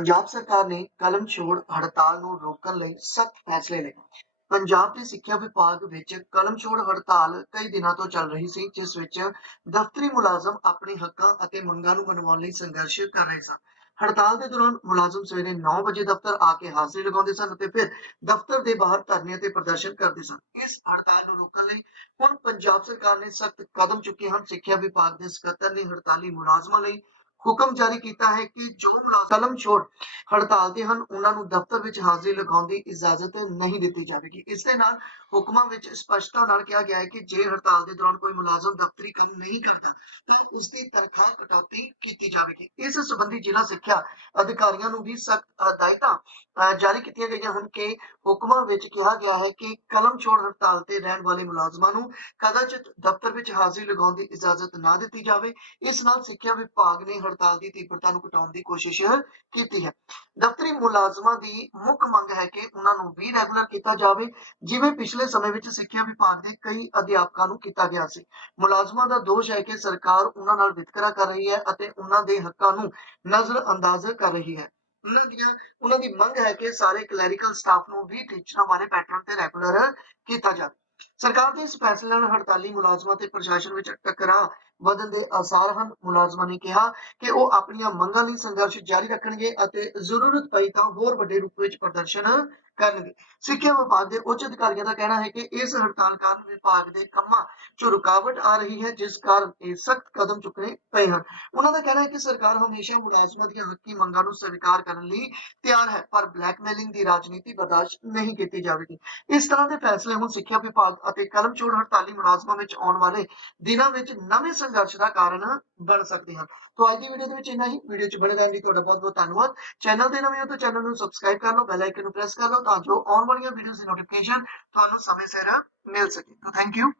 ਪੰਜਾਬ ਸਰਕਾਰ ਨੇ ਕਲਮ ਛੋੜ ਹੜਤਾਲ ਨੂੰ ਰੋਕਣ ਲਈ ਸਖਤ ਫੈਸਲੇ ਲਏ। ਪੰਜਾਬ ਦੇ ਸਿੱਖਿਆ ਵਿਭਾਗ ਵਿੱਚ ਕਲਮ ਛੋੜ ਹੜਤਾਲ ਕਈ ਦਿਨਾਂ ਤੋਂ ਚੱਲ ਰਹੀ ਸੀ, ਜਿਸ ਵਿੱਚ ਦਫ਼ਤਰੀ ਮੁਲਾਜ਼ਮ ਆਪਣੇ ਹੱਕਾਂ ਅਤੇ ਮੰਗਾਂ ਨੂੰ ਮਨਵਾਉਣ ਲਈ ਸੰਘਰਸ਼ ਕਰ ਰਹੇ ਸਨ। ਹੜਤਾਲ ਦੇ ਦੌਰਾਨ ਮੁਲਾਜ਼ਮ ਸਵੇਰੇ 9 ਵਜੇ ਦਫ਼ਤਰ ਆ ਕੇ ਹਾਜ਼ਰੀ ਲਗਾਉਂਦੇ ਸਨ ਅਤੇ ਫਿਰ ਦਫ਼ਤਰ ਦੇ ਬਾਹਰ ਧਰਨੇ ਅਤੇ ਪ੍ਰਦਰਸ਼ਨ ਕਰਦੇ ਸਨ। ਇਸ ਹੜਤਾਲ ਨੂੰ ਰੋਕਣ ਲਈ ਹੁਣ ਪੰਜਾਬ ਸਰਕਾਰ ਨੇ ਸਖਤ ਕਦਮ ਚੁੱਕੇ ਹਨ। ਸਿੱਖਿਆ ਵਿਭਾਗ ਦੇ ਸਕੱਤਰ ਨੇ ਹੜਤਾਲੀ ਮੁਲਾਜ਼ਮਾਂ ਲਈ ਹੁਕਮ ਜਾਰੀ ਕੀਤਾ ਹੈ ਕਿ ਜੋ ਮੁਲਾਜ਼ਮ ਕਲਮ ਛੋੜ ਹੜਤਾਲ ਤੇ ਹਨ, ਉਹਨਾਂ ਨੂੰ ਦਫ਼ਤਰ ਵਿੱਚ ਹਾਜ਼ਰੀ ਲਗਾਉਣ ਦੀ ਇਜਾਜ਼ਤ ਨਹੀਂ ਦਿੱਤੀ ਜਾਵੇਗੀ। ਇਸ ਦੇ ਨਾਲ ਹੁਕਮਾਂ ਵਿੱਚ ਸਪਸ਼ਟਤਾ ਨਾਲ ਕਿਹਾ ਗਿਆ ਹੈ ਕਿ ਜੇ ਹੜਤਾਲ ਦੇ ਦੌਰਾਨ ਕੋਈ ਮੁਲਾਜ਼ਮ ਦਫ਼ਤਰੀ ਕੰਮ ਨਹੀਂ ਕਰਦਾ, ਤਾਂ ਉਸ ਦੀ ਤਨਖਾਹ ਕਟੌਤੀ ਕੀਤੀ ਜਾਵੇਗੀ। ਇਸ ਸੰਬੰਧੀ ਜ਼ਿਲ੍ਹਾ ਸਿੱਖਿਆ ਅਧਿਕਾਰੀਆਂ ਨੂੰ ਵੀ ਸਖਤ ਹਦਾਇਤਾਂ ਜਾਰੀ ਕੀਤੀਆਂ ਗਈਆਂ ਹਨ ਕਿ ਹੁਕਮਾਂ ਵਿੱਚ ਕਿਹਾ ਗਿਆ ਹੈ ਕਿ ਕਲਮ ਛੋੜ ਹੜਤਾਲ ਤੇ ਰਹਿਣ ਵਾਲੇ ਮੁਲਾਜ਼ਮਾਂ ਨੂੰ ਕਦਾਚਿਤ ਦਫ਼ਤਰ ਵਿੱਚ ਹਾਜ਼ਰੀ ਲਗਾਉਣ ਦੀ ਇਜਾਜ਼ਤ ਨਾ ਦਿੱਤੀ ਜਾਵੇ। ਇਸ ਨਾਲ ਸਿੱਖਿਆ ਵਿਭਾਗ ਨੇ ਹੜਤਾਲ ਦੀ ਤੀਬਰਤਾ ਨੂੰ ਘਟਾਉਣ ਦੀ ਕੋਸ਼ਿਸ਼ ਕੀਤੀ ਹੈ। ਦਫ਼ਤਰੀ ਮੁਲਾਜ਼ਮਾਂ ਦੀ ਮੁੱਖ ਮੰਗ ਹੈ ਕਿ ਉਹਨਾਂ ਨੂੰ ਵੀ ਰੈਗੂਲਰ ਕੀਤਾ ਜਾਵੇ, ਜਿਵੇਂ ਪਿਛਲੇ ਸਮੇਂ ਵਿੱਚ ਸਿੱਖਿਆ ਵਿਭਾਗ ਦੇ ਕਈ ਅਧਿਆਪਕਾਂ ਨੂੰ ਕੀਤਾ ਗਿਆ ਸੀ। ਮੁਲਾਜ਼ਮਾਂ ਦਾ ਦੋਸ਼ ਹੈ ਕਿ ਸਰਕਾਰ ਉਹਨਾਂ ਨਾਲ ਵਿਤਕਰਾ ਕਰ ਰਹੀ ਹੈ ਅਤੇ ਉਹਨਾਂ ਦੇ ਹੱਕਾਂ ਨੂੰ ਨਜ਼ਰ ਅੰਦਾਜ਼ ਕਰ ਰਹੀ ਹੈ। ਉਹਨਾਂ ਦੀਆਂ, ਉਹਨਾਂ ਦੀ ਮੰਗ ਹੈ ਕਿ ਸਾਰੇ ਕਲੈਰੀਕਲ ਸਟਾਫ ਨੂੰ ਵੀ ਟੀਚਰਾਂ ਵਾਲੇ ਪੈਟਰਨ ਤੇ ਰੈਗੂਲਰ ਕੀਤਾ ਜਾਵੇ। ਸਰਕਾਰ ਦੇ ਇਸ ਫੈਸਲੇ ਨਾਲ ਹੜਤਾਲੀ ਮੁਲਾਜ਼ਮਾਂ ਤੇ ਪ੍ਰਸ਼ਾਸਨ ਵਿੱਚ ਟਕਰਾਅ ਵਧਣ ਦੇ ਆਸਾਰ ਹਨ। ਮੁਲਾਜ਼ਮਾਂ ਨੇ ਕਿਹਾ ਕਿ ਉਹ ਆਪਣੀਆਂ ਮੰਗਾਂ ਲਈ ਸੰਘਰਸ਼ ਜਾਰੀ ਰੱਖਣਗੇ ਅਤੇ ਜ਼ਰੂਰਤ ਪਈ ਤਾਂ ਹੋਰ ਵੱਡੇ ਰੂਪ ਵਿੱਚ ਪ੍ਰਦਰਸ਼ਨ ਕਰਨਗੇ ਸਿੱਖਿਆ ਵਿਭਾਗ ਦੇ ਉੱਚ ਅਧਿਕਾਰੀਆਂ ਦਾ ਕਹਿਣਾ ਹੈ ਕਿ ਇਸ ਹੜਤਾਲ ਕਾਰਨ ਵਿਭਾਗ ਦੇ ਕੰਮਾਂ 'ਚ ਰੁਕਾਵਟ ਆ ਰਹੀ ਹੈ, ਜਿਸ ਕਾਰਨ ਇਹ ਸਖਤ ਕਦਮ ਚੁੱਕਣੇ ਪਏ ਹਨ। ਉਹਨਾਂ ਦਾ ਕਹਿਣਾ ਹੈ ਕਿ ਸਰਕਾਰ ਹਮੇਸ਼ਾ ਮੁਲਾਜ਼ਮਾਂ ਦੀਆਂ ਹੱਕੀ ਮੰਗਾਂ ਨੂੰ ਸਵੀਕਾਰ ਕਰਨ ਲਈ ਤਿਆਰ ਹੈ, ਪਰ ਬਲੈਕਮੇਲਿੰਗ ਦੀ ਰਾਜਨੀਤੀ ਬਰਦਾਸ਼ਤ ਨਹੀਂ ਕੀਤੀ ਜਾਵੇਗੀ। ਇਸ ਤਰ੍ਹਾਂ ਦੇ ਫੈਸਲੇ ਹੁਣ ਸਿੱਖਿਆ ਵਿਭਾਗ ਅਤੇ ਕਲਮ ਛੋੜ ਹੜਤਾਲੀ ਮੁਲਾਜ਼ਮਾਂ ਵਿੱਚ ਆਉਣ ਵਾਲੇ ਦਿਨਾਂ ਵਿੱਚ ਨਵੇਂ ਸੰਘਰਸ਼ ਦਾ ਕਾਰਨ ਬਣ ਸਕਦੇ ਹਨ। ਤੋਂ ਅੱਜ ਦੀ ਵੀਡੀਓ ਦੇ ਵਿੱਚ ਇੰਨਾ ਹੀ। ਵੀਡੀਓ 'ਚ ਬਣੇ ਰਹਿਣ ਲਈ ਤੁਹਾਡਾ ਬਹੁਤ ਬਹੁਤ ਧੰਨਵਾਦ। ਚੈਨਲ ਦੇ ਨਵੇਂ ਹੋ ਤਾਂ ਚੈਨਲ ਨੂੰ ਸਬਸਕ੍ਰਾਈਬ ਕਰ ਲਓ, ਬੈਲ ਆਈਕਨ ਨੂੰ ਪ੍ਰੈਸ ਕਰ ਲਓ ਤਾਂ ਜੋ ਆਉਣ ਵਾਲੀਆਂ ਵੀਡੀਓਜ਼ ਦੀ ਨੋਟੀਫਿਕੇਸ਼ਨ ਤੁਹਾਨੂੰ ਸਮੇਂ ਸਿਰ ਮਿਲ ਸਕੇ। ਤਾਂ ਥੈਂਕ ਯੂ